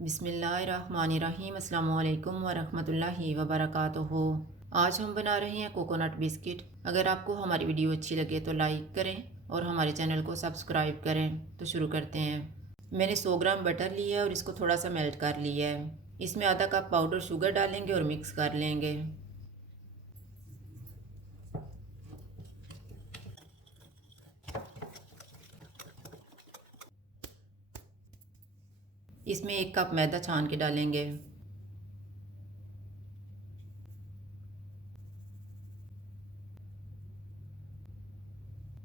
बिस्मिल्लाहिर्रहमानिर्रहीम अस्सलामुअलैकुम वरहमतुल्लाहि वबरकातुहू। आज हम बना रहे हैं कोकोनट बिस्किट। अगर आपको हमारी वीडियो अच्छी लगे तो लाइक करें और हमारे चैनल को सब्सक्राइब करें। तो शुरू करते हैं। मैंने 100 ग्राम बटर लिया है और इसको थोड़ा सा मेल्ट कर लिया है। इसमें आधा कप पाउडर शुगर डालेंगे और मिक्स कर लेंगे। इसमें 1 कप मैदा छान के डालेंगे।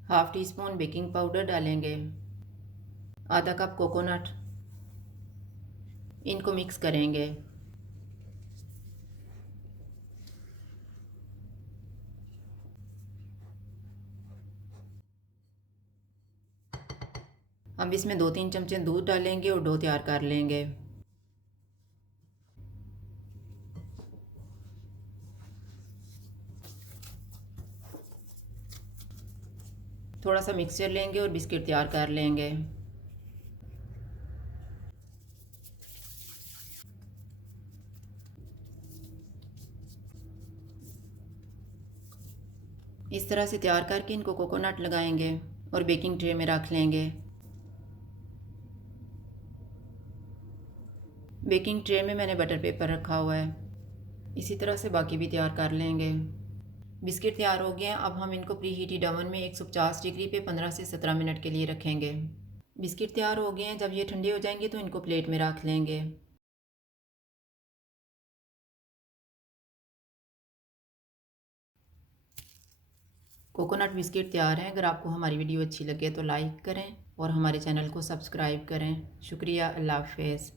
Half tea spoon baking powder डालेंगे। आधा कप कोकोनट, इनको मिक्स करेंगे। अब इसमें 2-3 चमचे दूध डालेंगे और डो तैयार कर लेंगे। थोड़ा सा मिक्सचर लेंगे और बिस्किट तैयार कर लेंगे। इस तरह से तैयार करके इनको कोकोनट लगाएंगे और बेकिंग ट्रे में रख लेंगे। बेकिंग ट्रे में मैंने बटर पेपर रखा हुआ है। इसी तरह से बाकी भी तैयार कर लेंगे। बिस्किट तैयार हो गए हैं। अब हम इनको प्री हीटेड ओवन में 150 डिग्री पे 15 से 17 मिनट के लिए रखेंगे। बिस्किट तैयार हो गए हैं। जब ये ठंडे हो जाएंगे तो इनको प्लेट में रख लेंगे। कोकोनट बिस्किट तैयार हैं। अगर आपको हमारी वीडियो अच्छी लगे तो लाइक करें और हमारे चैनल को सब्सक्राइब करें। शुक्रिया। अल्लाह हाफ़िज़।